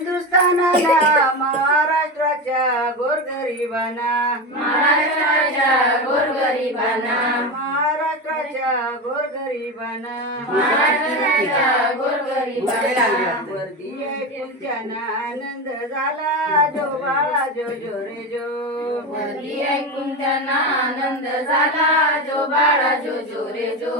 हिंदुस्थानाला महाराष्ट्राच्या गोरगरिबांना. महाराष्ट्राच्या गोरगरिबांना. महाराष्ट्राच्या गोरगरिबांना. महाराष्ट्राच्या गोरगरिबांना. वर्दी ऐकून आनंद झाला. जो बाळा जो जो रे जो. वर्दी ऐकून आनंद झाला. जो बाळा जो जो रे जो.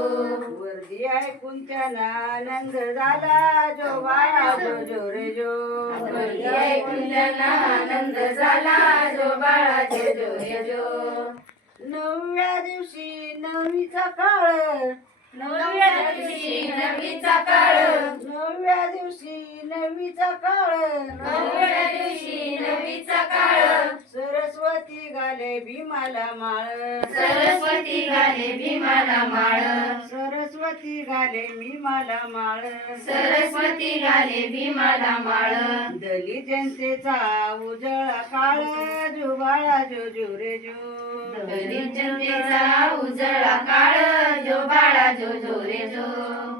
वर्दी ऐकून त्यांना आनंद झाला. जो बाळा जो जो रे जो. वर्दी ऐकून त्यांना आनंद झाला. जो बाळा जो जो रे जो. नवव्या दिवशी नववीचा काळ. नवव्या दिवशी नवीचा काळ. नवव्या दिवशी नववीचा काळ. नवव्या दिवशी नवीचा काळ. सरस्वती गाले भीमाला माळ. सरस्वती गाणे भीमाला माळ. सरस्वती गाले भीमाला माळ. सरस्वती गाणे भीमाला माळ. दलित जनतेचा उजळा काळ. जुबाळा जो जो रे जो. दलित जनतेचा उजळा काळ. जो बाळा जो जो रे जो.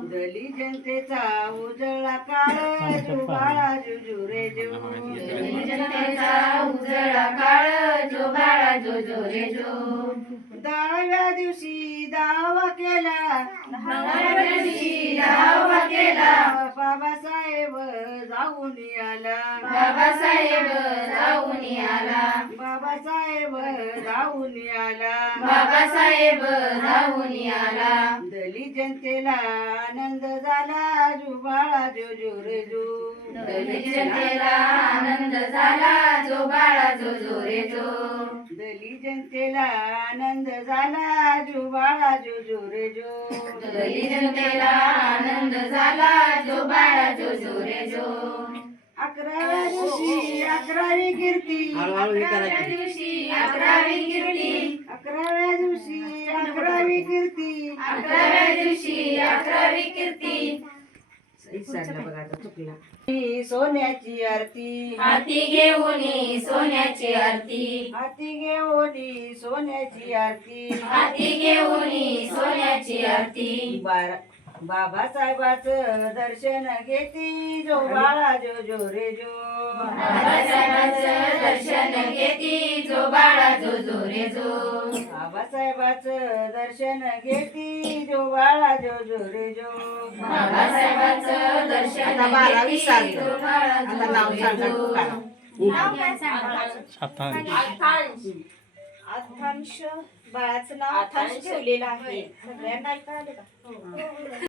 दलित जनतेचा उजळा काळ. जुबाळा जो जो रे जो. दलित जनतेचा उजळा काळ. जो बाळा जो जो रे जो. दावा केला. दावा केला. बाबासाहेब जाऊन आला बाबासाहेब जाऊन आला बाबासाहेब जाऊन आला बाबासाहेब जाऊन आला दलित जनतेला आनंद झाला. जुबाळा जो जो रे जो दलित जनतेला आनंद झाला. जो बाळा जो जो रे जो जनतेला आनंद झाला. जो जो रे जो. दलित जनतेला आनंद झाला. जो बाळा जो जो रे जो. अकराव्या दिवशी अकरावी कीर्ती. अकराव्या दिवशी अकरावी कीर्ती. अकराव्या दिवशी अकरावी कीर्ती. अकराव्या दिवशी अकरावी कीर्ती. ही सोन्याची आरती. हाती घेऊन सोन्याची आरती. हाती घेऊन सोन्याची आरती. हाती घेऊन सोन्याची आरती. बारा बाबासाहेबाचं दर्शन घेती. जो बाळा जो जो रे जो. बाबासाहेबांचं दर्शन घेती. जो बाळा जो जो रे जो. बाबासाहेबाचं दर्शन घेती जो बाळा जो जो रे जो. बाबासाहेबांचं दर्शन आता बारावी घेती सांग. जो बाळा जो आता नाव जो सांगा रे तू जो. काय? अथांश बाळाचं नाव अथांश ठेवलेलं आहे. सगळ्यांना ऐकायला का?